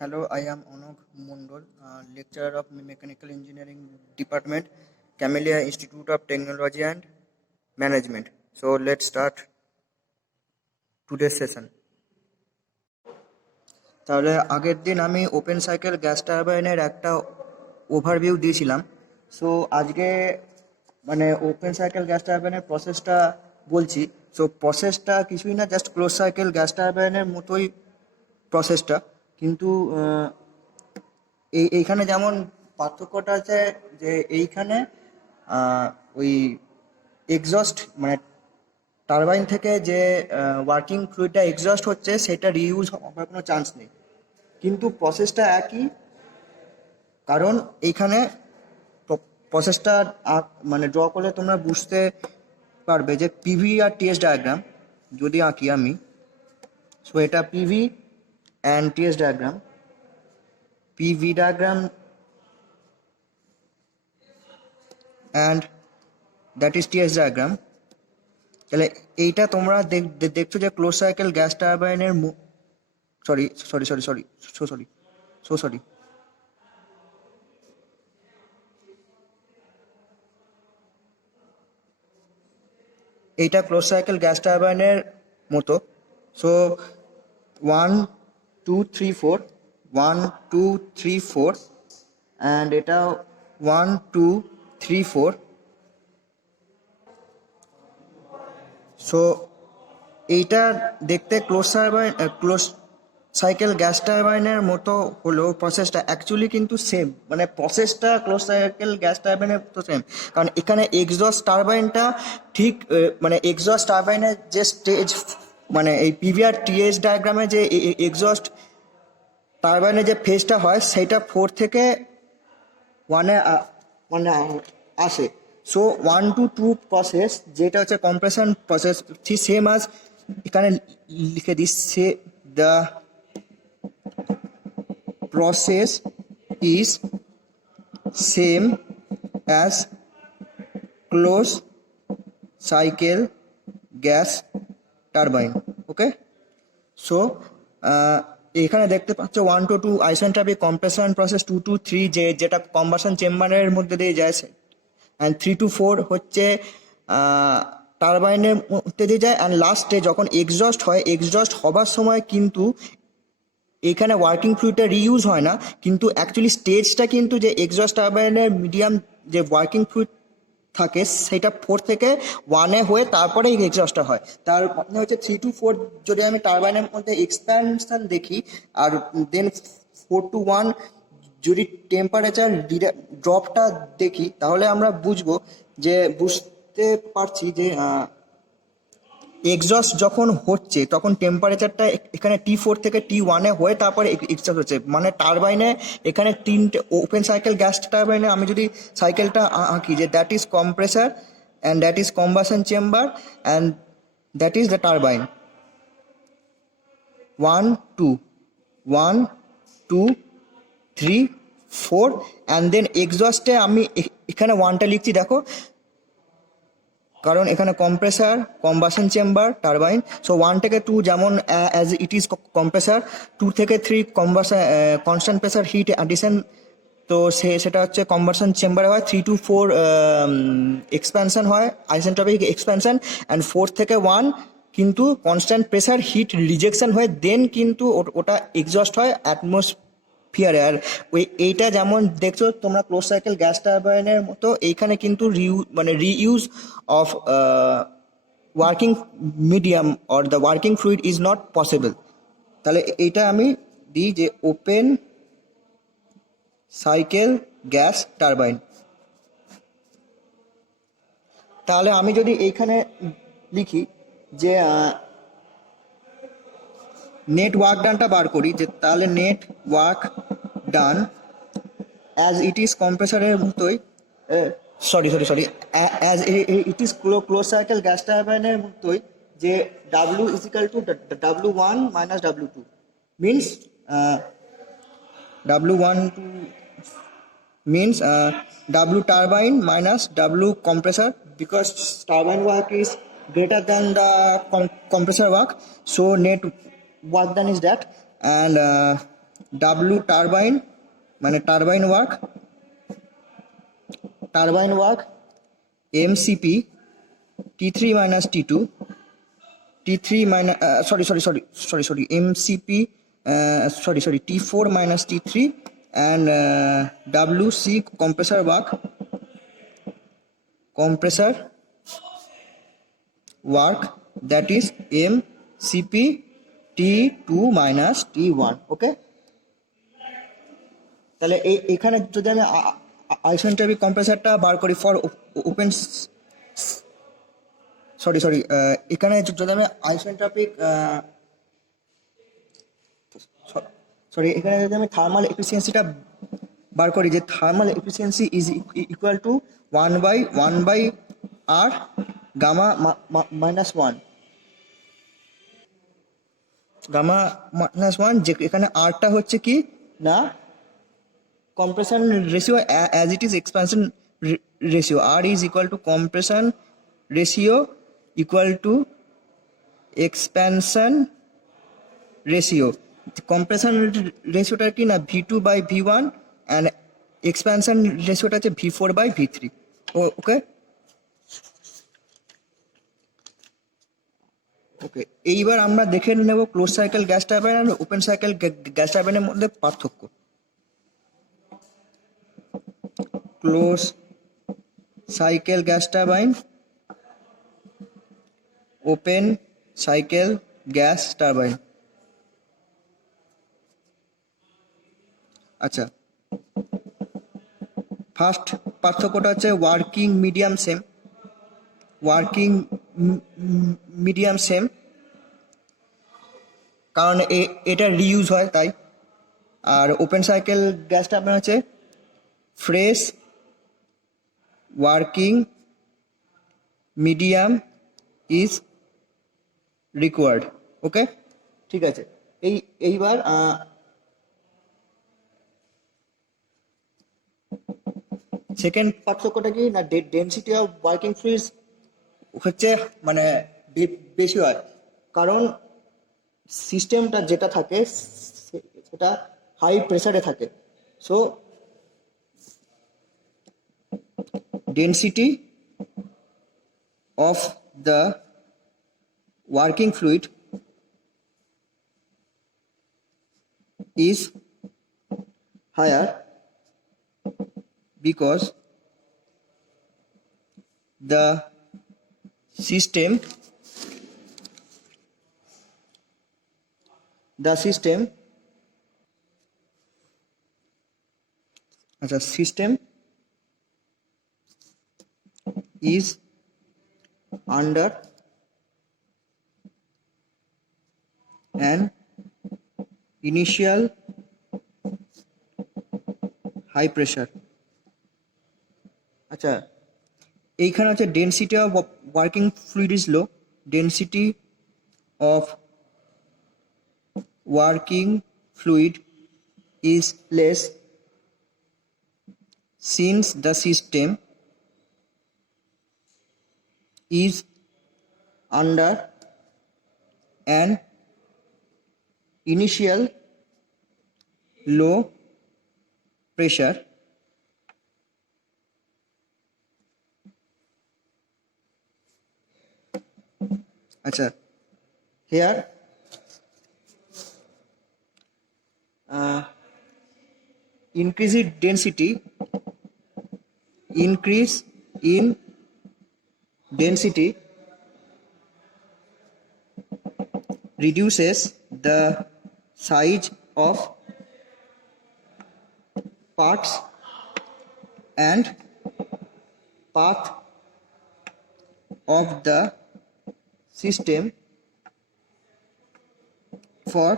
Hello, I am Onok Mondol, lecturer of Mechanical Engineering Department, Camellia Institute of Technology and Management. So let's start today's session. তাহলে আগের দিন আমি open cycle gas টারবাইনের একটা overview দিয়েছিলাম। So আজকে মানে open cycle gas টারবাইনের প্রসেসটা বলছি। সো প্রসেসটা কিছুই না, জাস্ট ক্লোজ সাইকেল গ্যাস টারবাইনের মতোই প্রসেসটা, কিন্তু এইখানে যেমন পার্থক্যটা আছে যে এইখানে ওই এক্সস্ট মানে টারবাইন থেকে যে ওয়ার্কিং ফ্লুইডটা এক্সস্ট হচ্ছে সেটা রিইউজ হওয়ার কোনো চান্স নেই, কিন্তু প্রসেসটা একই। কারণ এইখানে প্রসেসটা মানে ড্র করলে তোমরা বুঝতে পারবে যে পিভি আর টিএস ডায়াগ্রাম যদি আঁকি আমি। সো এটা PV and TS diagram, PV diagram and that is TS diagram। তাহলে এইটা তোমরা দেখছো যে ক্লোজ সাইকেল গ্যাস টারবাইনের সরি এইটা ক্লোজ সাইকেল গ্যাস টারবাইনের মতো। সো 1 2 3 4 1 2 3 4 অ্যান্ড এটা 1 2 3 4। সো এইটা দেখতে ক্লোজ সাইকেল গ্যাস টারবাইনের মতো হলেও প্রসেসটা অ্যাকচুয়ালি কিন্তু সেম, মানে প্রসেসটা ক্লোজ সাইকেল গ্যাস টারবাইনের তো সেম। কারণ এখানে এক্সস্ট টারবাইনটা ঠিক মানে এক্সস্ট টারবাইনের যে স্টেজ মানে এই পিভিআর টিএস ডায়াগ্রামে যে এক্সস্ট টারবাইনের যে ফেজটা হয় সেটা 4 থেকে 1-এ মানে আসে। সো 1 to 2 প্রসেস যেটা হচ্ছে কম্প্রেশন প্রসেস, ঠিক সেম আজ এখানে লিখে দিচ্ছে, the process is same as close cycle gas turbine. Okay, so এখানে দেখতে পাচ্ছ 1 to 2 isentropic compression process, 2 to 3 যেটা কম্বাসন চেম্বারের মধ্যে দিয়ে যায়, অ্যান্ড 3 to 4 হচ্ছে টারবাইনের মধ্যে দিয়ে যায়। অ্যান্ড লাস্টে যখন এক্সস্ট হয়, এক্সস্ট হবার সময় কিন্তু এখানে ওয়ার্কিং ফ্লুইডটা রিইউজ হয় না, কিন্তু অ্যাকচুয়ালি স্টেজটা কিন্তু যে এক্সস্ট টারবাইনের মিডিয়াম যে ওয়ার্কিং ফ্লুইড থাকে সেটা 4 থেকে 1-এ হয়ে তারপরে এক্সস্টটা হয়। তার মানে হচ্ছে 3 to 4 যদি আমি টারবাইনের মধ্যে এক্সপ্যানশন দেখি, আর দেন 4 to 1 যদি টেম্পারেচার ড্রপটা দেখি, তাহলে আমরা বুঝতে পারছি যে এক্সস্ট যখন হচ্ছে তখন টেম্পারেচারটা এখানে T4 থেকে T1-এ হয়ে তারপরে এক্সস্ট হচ্ছে। মানে টারবাইনে এখানে 3টে ওপেন সাইকেল গ্যাস টারবাইনে আমি যদি সাইকেলটা আঁকি, যে that is compressor and that is combustion chamber and that is the turbine. 1 2 1 2 3 4 and then exhaust আমি এখানে 1টা লিখছি, দেখো, কারণ এখানে compressor, combustion chamber, turbine. So 1 থেকে 2 যেমন অ্যাজ ইট ইজ কম্প্রেসার, 2 থেকে 3 combustion constant pressure heat addition, তো সেটা হচ্ছে কম্বাসন চেম্বারে হয়। 3 to 4 এক্সপ্যানশন হয়, আইসেন্ট্রপিক এক্সপ্যানশন, অ্যান্ড 4 থেকে 1 কিন্তু কনস্ট্যান্ট প্রেসার হিট রিজেকশন হয়ে দেন কিন্তু ওটা এক্সস্ট হয় অ্যাটমসফিয়ারে। আর এইটা যেমন দেখছো তোমরা ক্লোজ সাইকেল গ্যাস টারবাইনের মতো, এইখানে কিন্তু reuse of working medium or the working fluid is not possible. তাহলে এইটা আমি দিই যে ওপেন সাইকেল গ্যাস টারবাইন। তাহলে আমি যদি এইখানে লিখি যে নেট ওয়ার্ক ডানটা বার করি, যে তাহলে net work done as it is কম্প্রেসারের মতোই, sorry as it is closed cycle gas টারবাইনের মতোই, যে W is equal to W1 minus W2 means W1 means W turbine minus W compressor, because turbine work is greater than the compressor work, so net work done is that, and W turbine মানে turbine work MCP T3 minus T2 T3 minus sorry MCP T4 minus T3 and WC compressor work that is MCP T2 minus T1. ওকে, তাহলে এখানে যদি আমি আইসোএন্ট্রপিক কম্প্রেসারটা বার করি for open এখানে যদি আমি আইসোএন্ট্রপিক এখানে যদি আমি থার্মাল এফিসিয়েন্সিটা বার করি, যে thermal efficiency is equal to 1/r gamma -1 যে এখানে আরটা হচ্ছে কি না compression ratio as it is expansion ratio. R is equal to compression ratio equal to expansion ratio. Compression ratio টা কি না V2 by V1 and expansion ratio টা হচ্ছে V4 by V3. ওকে এইবার আমরা দেখে নেব ক্লোজ সাইকেল গ্যাস টারবাইন আর open cycle gas টারবাইনের মধ্যে পার্থক্য। Close cycle gas turbine, open cycle gas turbine. আচ্ছা, ফার্স্ট পার্থক্যটা হচ্ছে ওয়ার্কিং মিডিয়াম সেম, কারণ এটা রিইউজ হয় তাই। আর ওপেন সাইকেল গ্যাস টারবাইন হচ্ছে fresh working medium is required. Okay, ঠিক আছে। এইবার সেকেন্ড পার্থক্যটা কি না ডেনসিটি অফ ওয়ার্কিং ফ্লুইডস হচ্ছে মানে বেশি হয়, কারণ সিস্টেমটা যেটা থাকে সেটা হাই প্রেসারে থাকে। So density of the working fluid is higher because the system is under an initial high pressure. আচ্ছা, এইখানে হচ্ছে density of working fluid is low, density of working fluid is less since the system is under an initial low pressure. Acha, here increase in density reduces the size of parts and path of the system for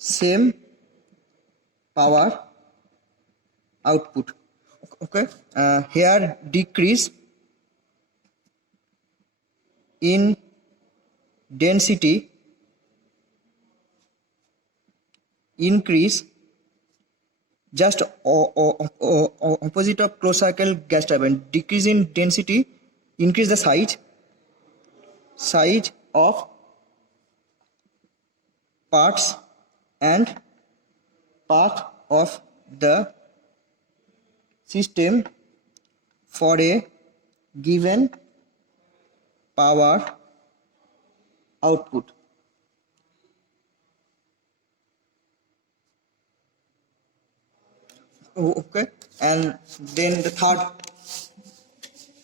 same power output. Okay, here decrease in density, increase just opposite of closed cycle gas turbine. Decrease in density, increase the size of parts and path of the system for a given power output. Okay, and then the third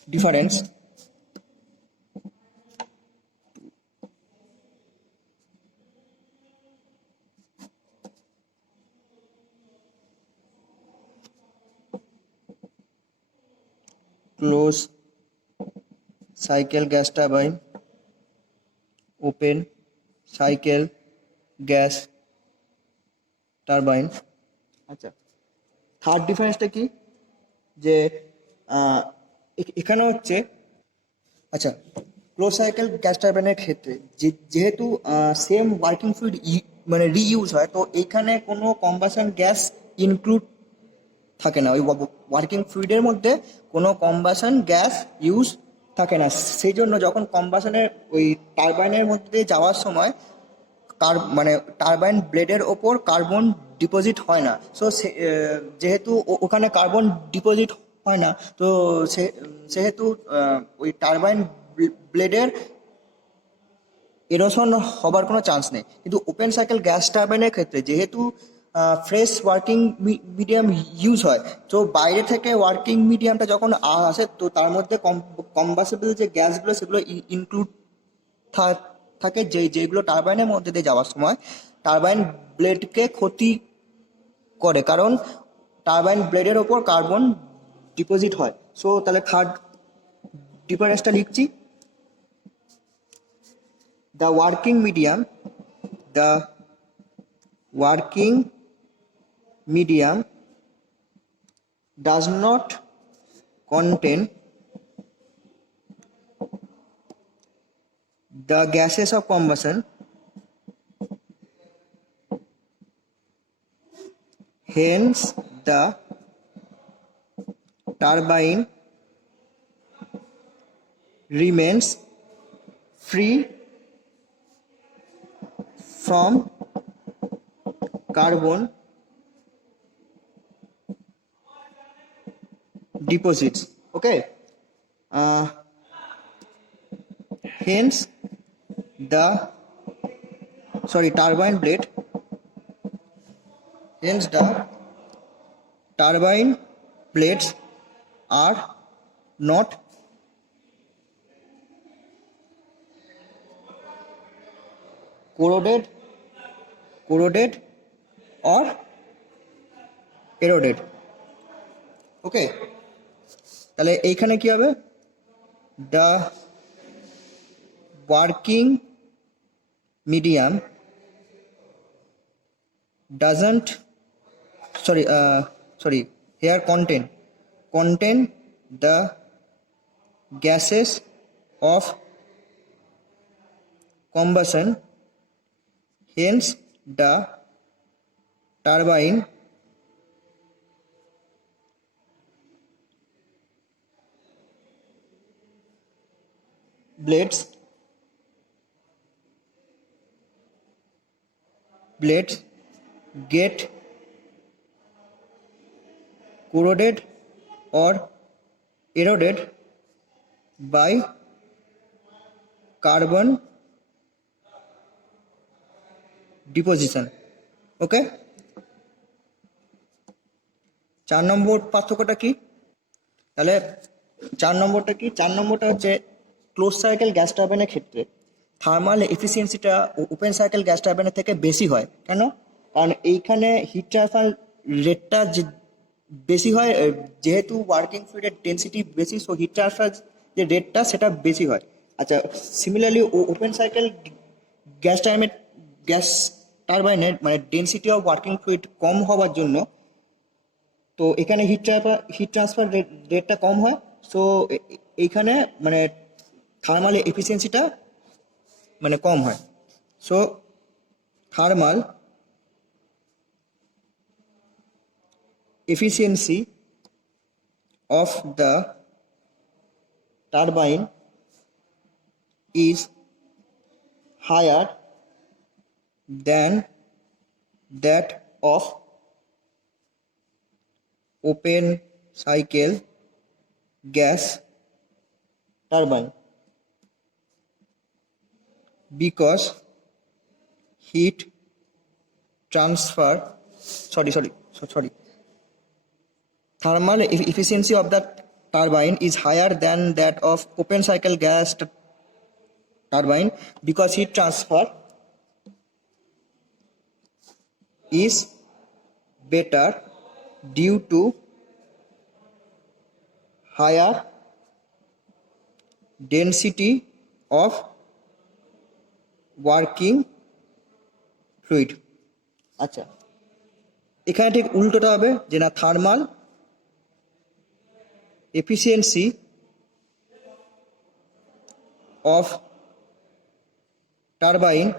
difference, closed cycle gas turbine, open cycle gas turbine. আচ্ছা, third ডিফারেন্সটা কি, যে এখানে হচ্ছে, আচ্ছা, close cycle gas টারবাইনের ক্ষেত্রে যেহেতু same working fluid মানে রিইউজ হয়, তো এইখানে কোনো কম্বাসন গ্যাস ইনক্লুড থাকে না, ওই ওয়ার্কিং ফ্লুইডের মধ্যে কোনো কম্বাসন গ্যাস ইউজ থাকে না। সেই জন্য যখন কম্বাসনের ওই টারবাইনের মধ্যে দিয়ে যাওয়ার সময় মানে টারবাইন ব্লেডের ওপর কার্বন ডিপোজিট হয় না। সো যেহেতু ওখানে কার্বন ডিপোজিট হয় না, তো সেহেতু ওই টারবাইন ব্লেডের এরোশন হবার কোনো চান্স নেই। কিন্তু ওপেন সাইকেল গ্যাস টারবাইনের ক্ষেত্রে যেহেতু ফ্রেশ ওয়ার্কিং মিডিয়াম ইউজ হয়, তো বাইরে থেকে ওয়ার্কিং মিডিয়ামটা যখন আসে, তো তার মধ্যে কম্বাসেবল যে গ্যাসগুলো সেগুলো ইনক্লুড থাকে, যেগুলো টারবাইনের মধ্যে দিয়ে যাওয়ার সময় টারবাইন ব্লেডকে ক্ষতি করে, কারণ টারবাইন ব্লেডের ওপর কার্বন ডিপোজিট হয়। সো তাহলে থার্ড ডিফারেন্সটা লিখছি, the working medium does not contain the gases of combustion, hence the turbine remains free from carbon deposits. Okay, hence the turbine blade, hence the turbine blades are not corroded or eroded. ওকে, তাহলে এইখানে কি হবে, the working medium doesn't here contain the gases of combustion, hence the turbine blades get corroded or eroded by carbon deposition. ওকে, 4 নম্বর পার্থক্যটা কি, তাহলে 4 নম্বরটা হচ্ছে close cycle gas টারবাইনের ক্ষেত্রে থার্মাল এফিসিয়েন্সিটা ওপেন সাইকেল গ্যাস টারবাইনের থেকে বেশি হয়। কেন? কারণ এইখানে হিট ট্রান্সফার রেটটা বেশি হয়, যেহেতু ওয়ার্কিং ফ্লুইডের ডেন্সিটি বেশি, সো হিট ট্রান্সফার যে রেটটা সেটা বেশি হয়। আচ্ছা, সিমিলারলি ওপেন সাইকেল গ্যাস টারবাইনের মানে ডেন্সিটি অফ ওয়ার্কিং ফ্লুইড কম হওয়ার জন্য, তো এখানে হিট ট্রান্সফার রেটটা কম হয়। সো এইখানে মানে থার্মাল এফিসিয়েন্সিটা মানে কম হয়। So thermal efficiency of the turbine is higher than that of open cycle gas turbine because heat transfer sorry thermal efficiency of the turbine is higher than that of open cycle gas turbine because heat transfer is better due to higher density of working fluid। আচ্ছা, এখানে ঠিক উল্টোটা হবে যে না, thermal efficiency of turbine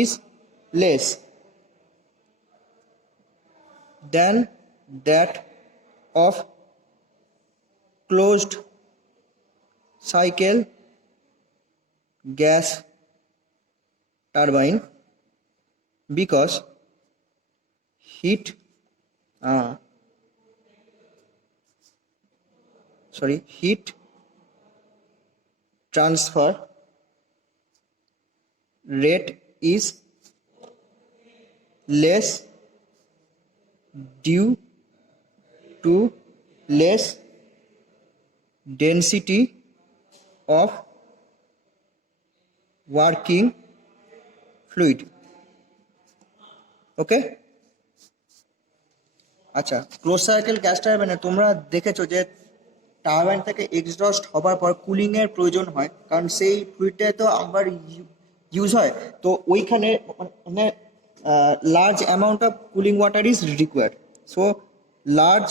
is less than that of closed cycle gas turbine because heat transfer rate is less due to less density of working fluid। ওকে, আচ্ছা, close cycle gas টারবাইনে তোমরা দেখেছো যে টারবাইন থেকে এক্সস্ট হবার পর cooling এর প্রয়োজন হয়, কারণ সেই ফ্লুইডটা তো আবার ইউজ হয়, তো ওইখানে মানে large amount of cooling water is required. So large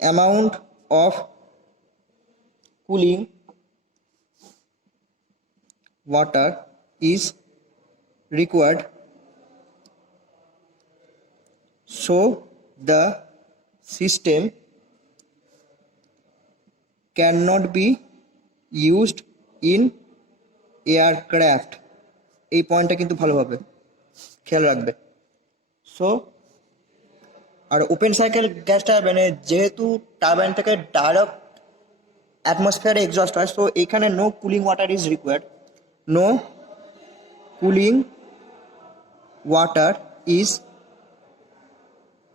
amount of cooling water is required, so the system cannot be used in aircraft। এই পয়েন্টটা কিন্তু ভালোভাবে খেয়াল রাখবে। সো আর ওপেন সাইকেল গ্যাস টারবাইনে যেহেতু টারবাইন থেকে ডাইরেক্ট অ্যাটমসফিয়ারে এক্সস্ট হয়, সো এখানে no cooling water is required. No cooling water is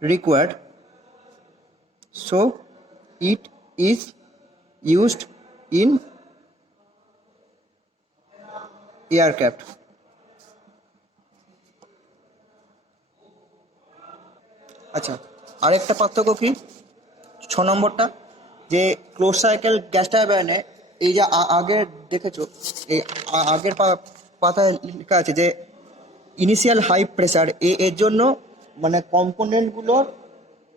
required, so it is used in aircraft। আচ্ছা, আরেকটা পার্থক্য কি 6 নম্বরটা, যে ক্লোজ সাইকেল গ্যাস টারবাইনে এই যে আগে দেখেছো, এই আগের পাতায় লেখা আছে যে ইনিশিয়াল হাই প্রেসার, এর জন্য মানে কম্পোনেন্টগুলোর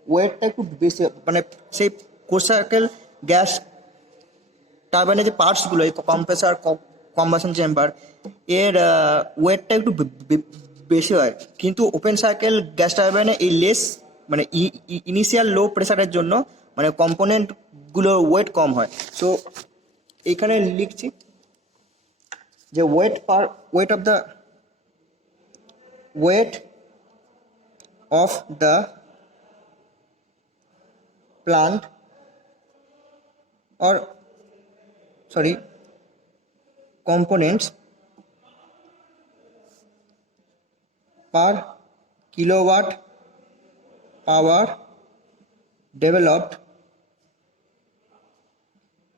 ওয়েটটা একটু বেশি, মানে সেই ক্লোজ সাইকেল গ্যাস টারবাইনের যে পার্টসগুলো, এই কম্প্রেসার, কম্বাসন চেম্বার, এর ওয়েটটা একটু বেশি হয়, কিন্তু ওপেন সাইকেল গ্যাস টারবাইনে এই লেস মানে ইনিশিয়াল লো প্রেসারের জন্য মানে কম্পোনেন্টগুলোর ওয়েট কম হয়। সো এখানে লিখছি যে weight of the plant or components per kilowatt power developed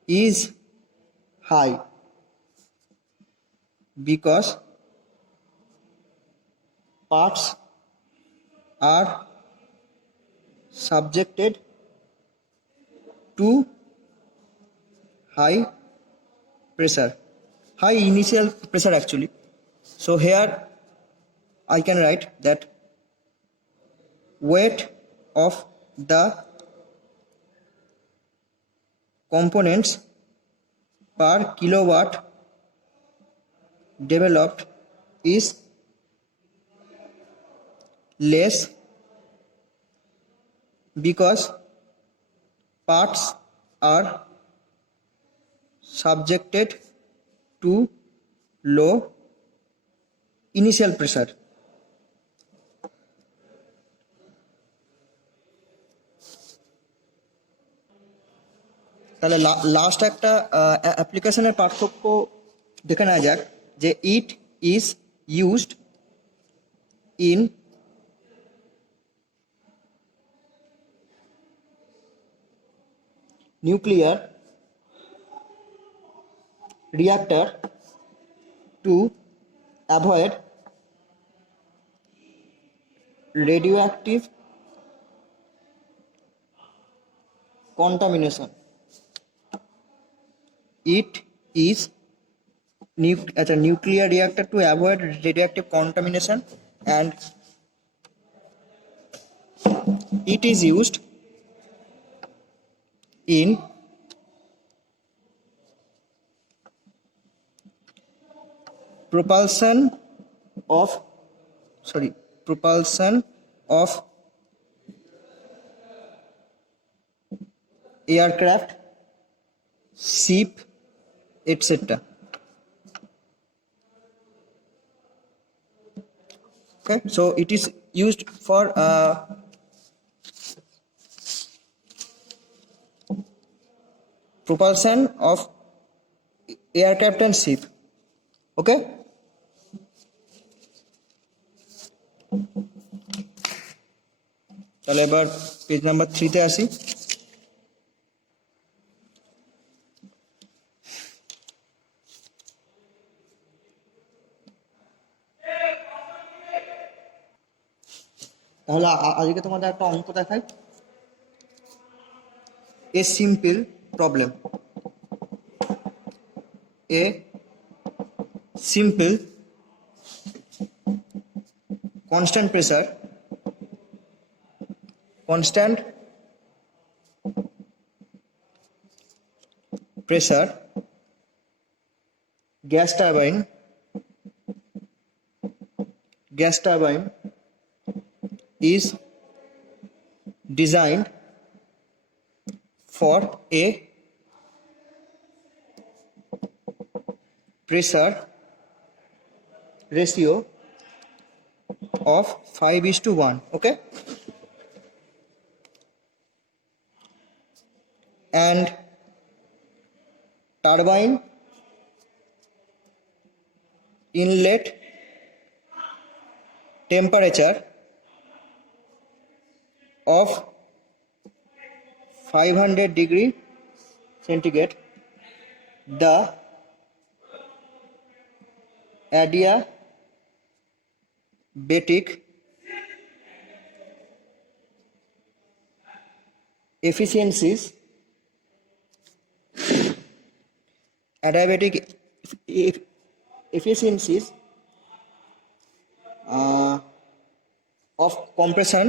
is high because parts are subjected to high pressure, high initial pressure actually. So here I can write that weight of the components per kilowatt developed is less because parts are subjected to low initial pressure। তাহলে last একটা অ্যাপ্লিকেশনের পার্থক্য দেখে নেওয়া যাক, যে it is used in nuclear reactor to avoid radioactive contamination. It is nuclear reactor to avoid radioactive contamination, and it is used in propulsion of aircraft, ship, etc. Okay, so it is used for propulsion of aircraft and ship. Okay, তাহলে এবার page number 3-তে আসি। তাহলে আজকে তোমাদের একটা অঙ্ক দেখাই, a simple problem, a simple constant pressure gas turbine is designed for a pressure ratio of 5:1. Okay, and turbine inlet temperature of 500 degree centigrade. The adiabatic efficiencies of compression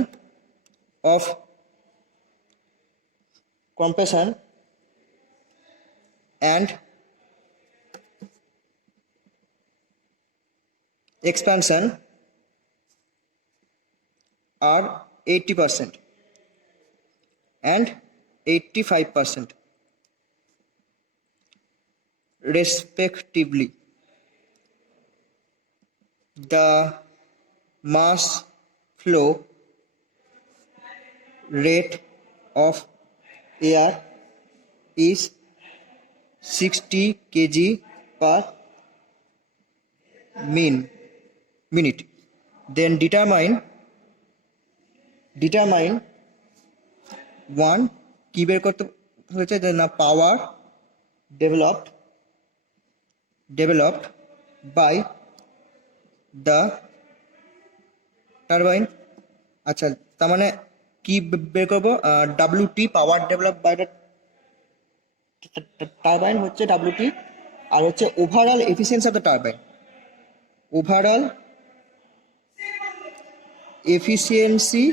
and expansion are 80% and 85% respectively. The mass flow rate of air is 60 kg per minute. Then determine one কি বের করতে হয়েছে না, পাওয়ার developed by the turbine. আচ্ছা, তার মানে কি বের করবো, WT power develop by the turbine হচ্ছে WT, আর হচ্ছে overall efficiency of the turbine, overall efficiency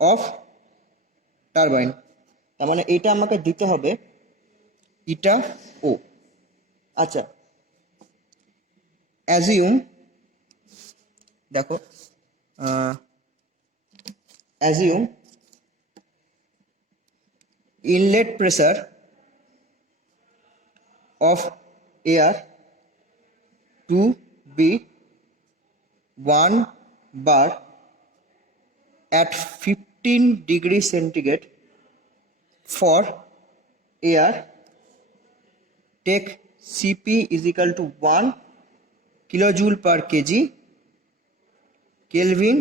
of turbine. তার মানে এটা আমাকে দিতে হবে ইটা ও। আচ্ছা, অ্যাজিউম, দেখো assume inlet pressure of air to be 1 bar at 15 degree centigrade for air, take Cp is equal to 1 kilojoule per kg Kelvin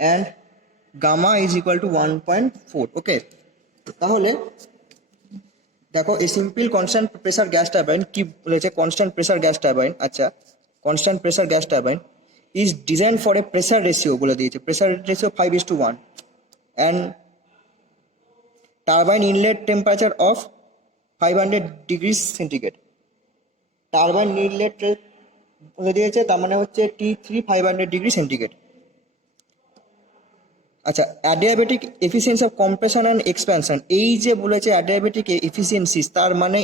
and gamma is equal to 1.4. ওকে, তাহলে দেখো এই simple constant pressure gas turbine কি বলেছে, constant pressure gas turbine, আচ্ছা constant pressure gas turbine is design for a pressure ratio বলে দিয়েছে, pressure ratio 5:1 and turbine inlet temperature of 500 degree centigrade. Turbine inlet বলে দিয়েছে, তার মানে হচ্ছে T3 500 ডিগ্রি সেন্টিগ্রেড। আচ্ছা, adiabatic efficiency of compression and expansion, এই যে বলেছে অ্যাডিয়াবেটিক এফিসিয়েন্সিস, তার মানে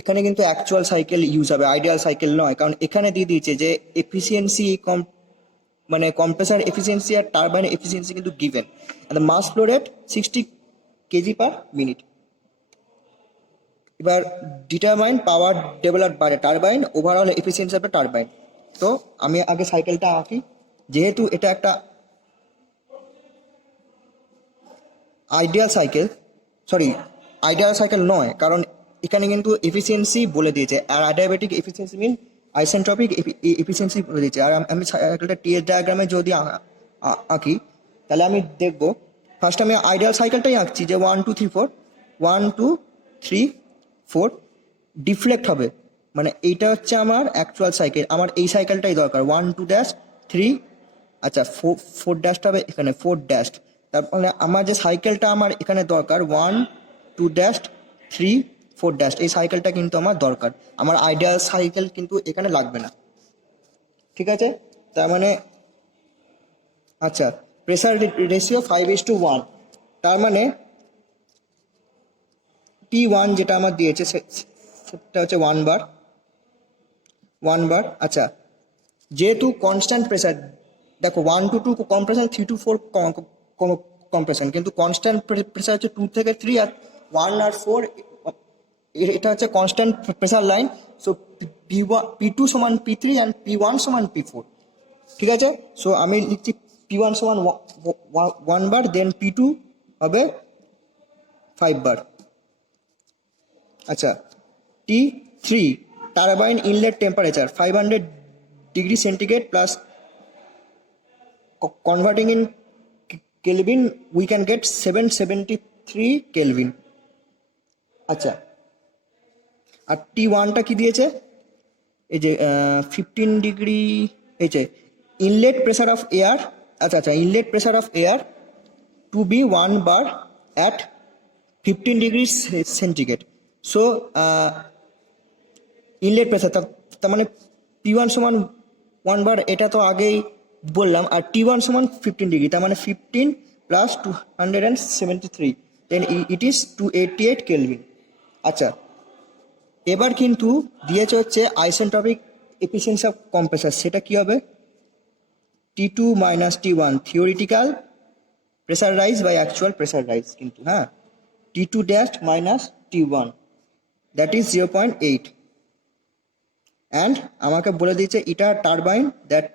এখানে কিন্তু অ্যাকচুয়াল সাইকেল ইউজ হবে, আইডিয়াল সাইকেল নয়, কারণ এখানে দিয়ে দিয়েছে যে এফিসিয়েন্সি মানে কম্প্রেসার এফিসিয়েন্সি আর টারবাইন এফিসিয়েন্সি কিন্তু given, the mass flow rate 60 K G per minute. এবার determine power developed by turbine, overall efficiency of the turbine. তো আমি আগে সাইকেলটা আঁকি, যেহেতু এটা একটা আইডিয়াল সাইকেল নয়, কারণ এখানে কিন্তু এফিসিয়েন্সি বলে দিয়েছে, আর অ্যাডিয়াবেটিক এফিসিয়েন্সি মিন আইসেন্ট্রপিক এফিসিয়েন্সি বলে দিয়েছে। আর আমি সাইকেলটা টিএস ডায়াগ্রামে যদি আঁকি, তাহলে আমি দেখব, ফার্স্ট আমি আইডিয়াল সাইকেলটাই আঁকছি, যে 1 2 3 4 1 2 3 4 ডিফ্লেক্ট হবে, মানে এইটা হচ্ছে আমার অ্যাকচুয়াল সাইকেল, আমার এই সাইকেলটাই দরকার 1 2 ড্যাশ 3, আচ্ছা 4 ড্যাশটা হবে এখানে 4 ড্যাশ, তারপরে আমার যে সাইকেলটা আমার এখানে দরকার 1 2 ড্যাশ 3 4 ড্যাশ, এই সাইকেলটা কিন্তু আমার দরকার, আমার আইডিয়াল সাইকেল কিন্তু এখানে লাগবে না, ঠিক আছে? তার মানে আচ্ছা প্রেসার রেশিও 5:1, তার মানে T1 যেটা আমার দিয়েছে সেটা হচ্ছে 1 বার। আচ্ছা, যেহেতু কনস্ট্যান্ট প্রেসার, দেখো 1 to 2 কম্প্রেশন, 3 to 4 কম্প্রেশন, কিন্তু কনস্ট্যান্ট প্রেসার হচ্ছে 2 থেকে 3, আর 1 আর 4 এটা হচ্ছে constant pressure line. So P2 সমান P3 অ্যান্ড P1 সমান P4, ঠিক আছে? সো আমি লিখছি P1 সমান 1 বার, দেন P2 হবে 5 বার। আচ্ছা, T3 turbine inlet temperature 500 degree centigrade plus converting in Kelvin we can get 773 Kelvin। আচ্ছা, আর T1টা কি দিয়েছে, এই যে 15 ডিগ্রি, এই যে ইনলেট প্রেসার অফ এয়ার, আচ্ছা inlet pressure of air to be 1 bar at 15 degree centigrade. So inlet pressure, তার মানে P1 সমান 1 বার, এটা তো আগেই বললাম, আর T1 সমান 15 ডিগ্রি, তার মানে 15 plus 273, then it is 288 kelvin. আচ্ছা, এবার কিন্তু দিয়েছে হচ্ছে আইসেন্ট্রপিক এফিসিয়েন্সি অফ কম্প্রেসার, সেটা কি হবে, T2 minus T1 theoretical pressure rise by actual pressure rise, কিন্তু হ্যাঁ T2 dash minus T1 that is 0.8, and আমাকে বলে দিয়েছে এটা turbine that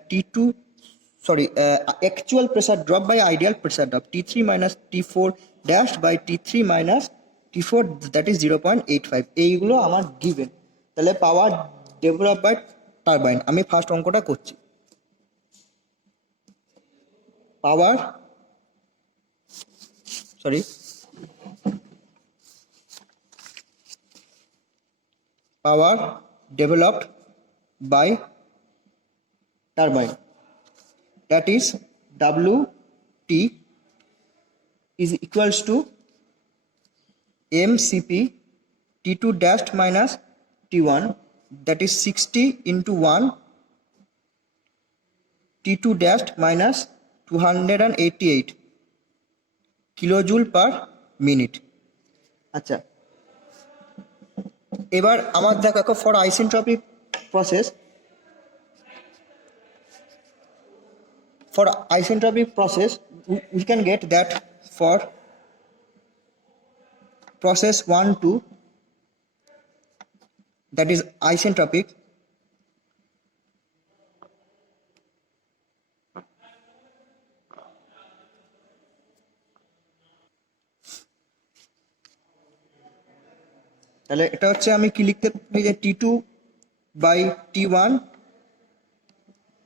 actual pressure drop by ideal pressure drop T3 minus T4 dash by T3 minus T4 that is 0.85, এইগুলো আমার given. তাহলে পাওয়ার develop by turbine, আমি ফার্স্ট অঙ্কটা করছি, পাওয়ার developed by turbine, that is WT is equals to MCP T2 dash minus T1, that is 60 into 1 T2 dash minus 288 kilojoule per minute. আচ্ছা, এবার আমার দেখো for isentropic process, we can get that for process 1 2, that is isentropic, তাহলে এটা হচ্ছে আমি কি লিখতে পারি যে T2 by T1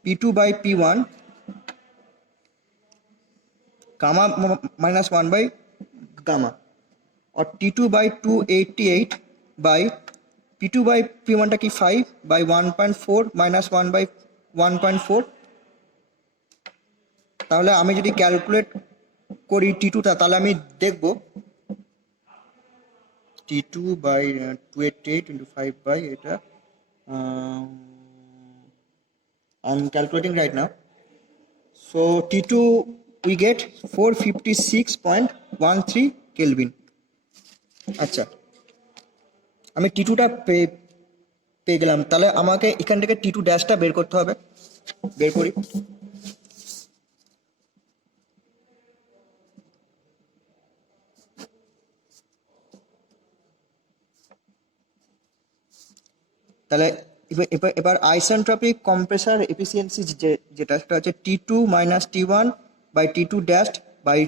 P2 by P1 gamma minus 1 by gamma, और T2 by 288 by P2 by P1 টা কি 5 by 1.4 minus 1 by 1.4। তাহলে আমি যদি ক্যালকুলেট করি T2 টা, তাহলে আমি দেখব T2 by 288 into 5 by এটা I'm calculating right now. So T2 we get 456.13 Kelvin। আচ্ছা, আমি T2 টা পেয়ে গেলাম। তাহলে আমাকে এখান থেকে T2 ড্যাশটা বের করতে হবে। বের করি। তাহলে এবার আইসেন্ট্রপিক কম্প্রেসর এফিসিয়েন্সি যেটা সেটা হচ্ছে T2 minus T1 by T2 dash by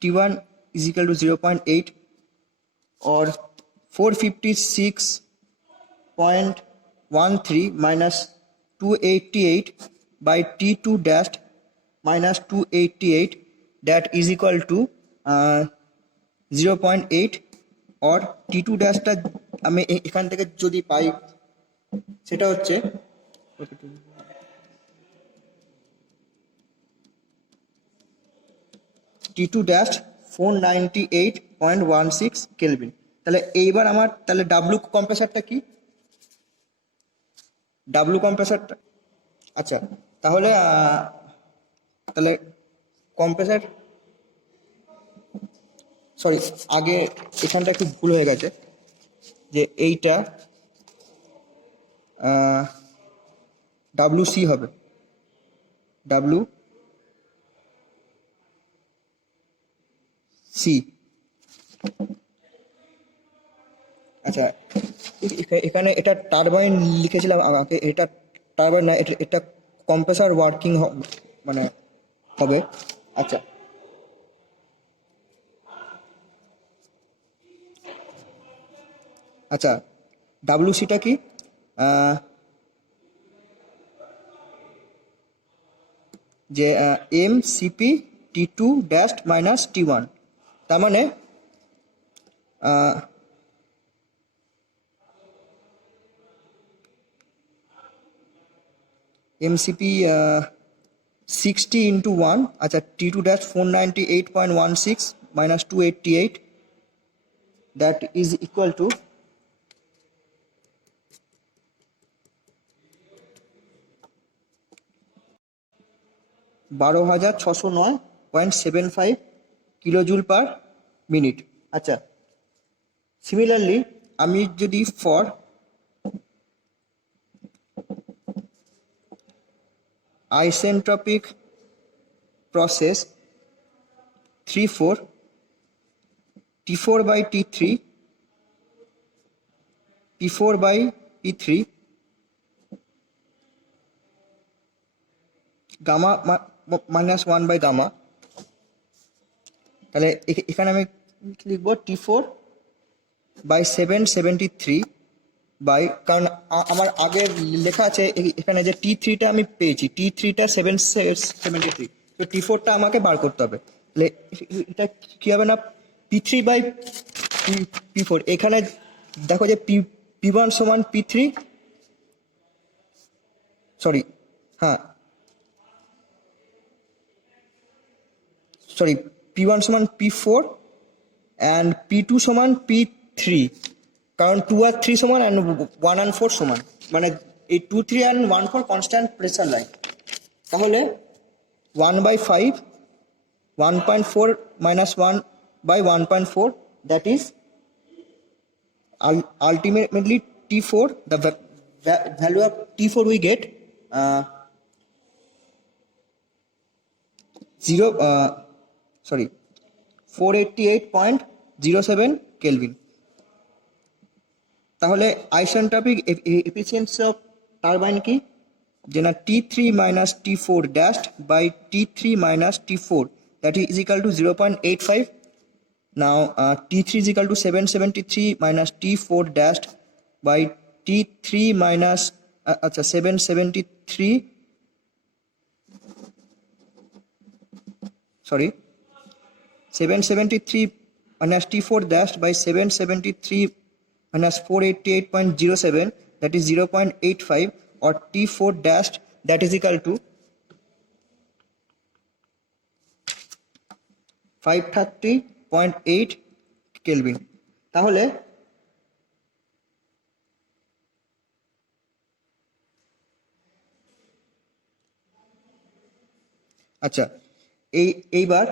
T1 is equal to 0.8 or 456.13 minus 288 by T2 dash minus 288 that is equal to 0.8 or T2 ড্যাশটা আমি এখান থেকে যদি পাই সেটা হচ্ছে T2 dash 498.16 কেলভিন। তাহলে এইবার আমার তাহলে ডাব্লু কম্প্রেসারটা কি, ডাব্লু কম্প্রেসারটা আচ্ছা তাহলে তাহলে কম্প্রেসার সরি আগে এখানটা একটু ভুল হয়ে গেছে যে এইটা WC হবে, WC। আচ্ছা এখানে এটা টারবাইন লিখেছিলাম আগে, এটা টারবাইন না, এটা কম্প্রেসার ওয়ার্কিং মানে হবে। আচ্ছা আচ্ছা WCটা কি, যে MCP T2 dash minus T1, তার মানে MCP 60 into 1, আচ্ছা T2 dash 498.16 minus 288 that is equal to 12,609.75 kilojoule per minute. আচ্ছা সিমিলারলি আমি যদি for isentropic process 3-4 T4 by T3 P4 by P3 gamma minus 1 by gamma, তাহলে এখানে আমি লিখব T4 by 773 বাই, কারণ আমার আগে লেখা আছে এখানে যে T3টা আমি পেয়েছি, T3টা 773, তো T4টা আমাকে বার করতে হবে। তাহলে এটা কি হবে না P3 বাই P4, এখানে দেখো যে P1 সমান P3 সরি হ্যাঁ সরি P1 সমান P4 অ্যান্ড P2 সমান P3, কারণ 2 আর 3 সমান অ্যান্ড 1 and 4 সমান, মানে এই 2, 3 and 1, 4 কনস্ট্যান্ট প্রেসার লাইন। তাহলে 1/5 1.4 minus 1 by 1.4 that is ultimately T4, the value of T4 we get 488.07 kelvin. তাহলে আইসেন্ট্রপিক এফিসিয়েন্সি অফ টারবাইন কি, যে না T3 minus T4 dashed by T3 minus T4 that is equal to 0.85 Now T3 is equal to 773 minus T4 dashed by T3 minus 773, sorry, 773 minus T4 dashed by 773 minus 488.07, that is 0.85, or T4 dashed, that is equal to 530.8 kelvin. তাহলে আচ্ছা, এইবার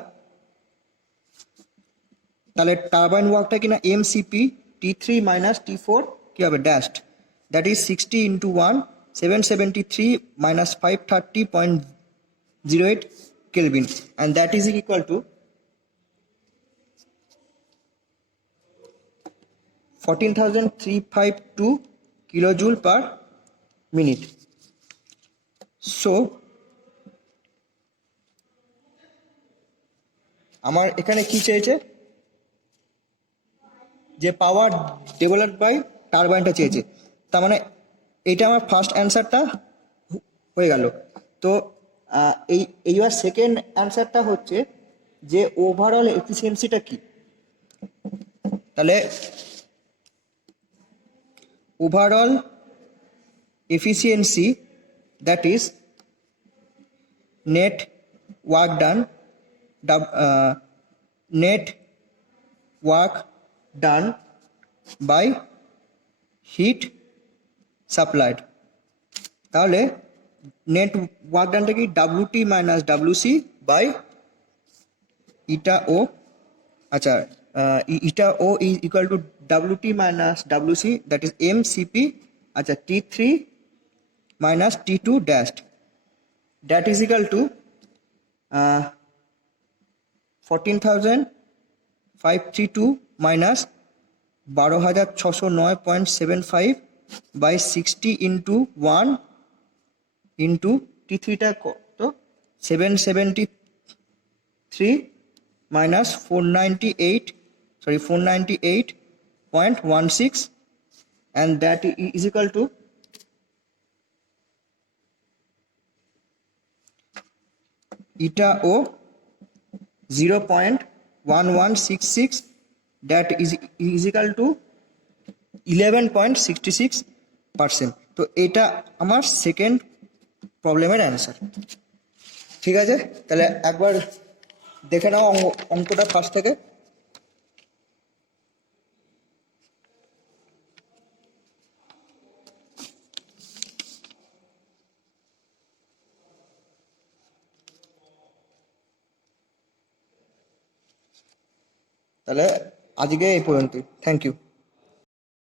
তাহলে turbine ওয়ার্কটা কিনা MCP T3 minus T4 কি হবে dashed, that is 60 into 1 773 minus 530.08 kelvin, and that is equal to 14,352 kilojoule per minute. So আমার এখানে কি চেয়েছে, যে পাওয়ার ডেভেলপড বাই টারবাইনটা চেয়েছে, তার মানে এইটা আমার ফার্স্ট অ্যান্সারটা হয়ে গেল। তো এইবার সেকেন্ড অ্যান্সারটা হচ্ছে যে ওভারঅল এফিসিয়েন্সিটা কি। তাহলে overall efficiency, that is net work done, net work done by heat supplied, তাহলে নেট ওয়ার্ক ডানটা কি WT minus WC by eta O, আচ্ছা eta O is equal to WT minus WC, that is MCP, আচ্ছা T3 minus T2 dashed, that is equal to 14,532 minus 12,609.75 by 60 into 1 into T3 টা কত 773 minus 498.16, and that is equal to eta O 0.1166, that is equal to 11.66%। তো এটা আমার second প্রবলেমের answer. ঠিক আছে, তাহলে একবার দেখে নাও অঙ্কটা ফার্স্ট থেকে। তাহলে আজকে এই পর্যন্তই, থ্যাংক ইউ।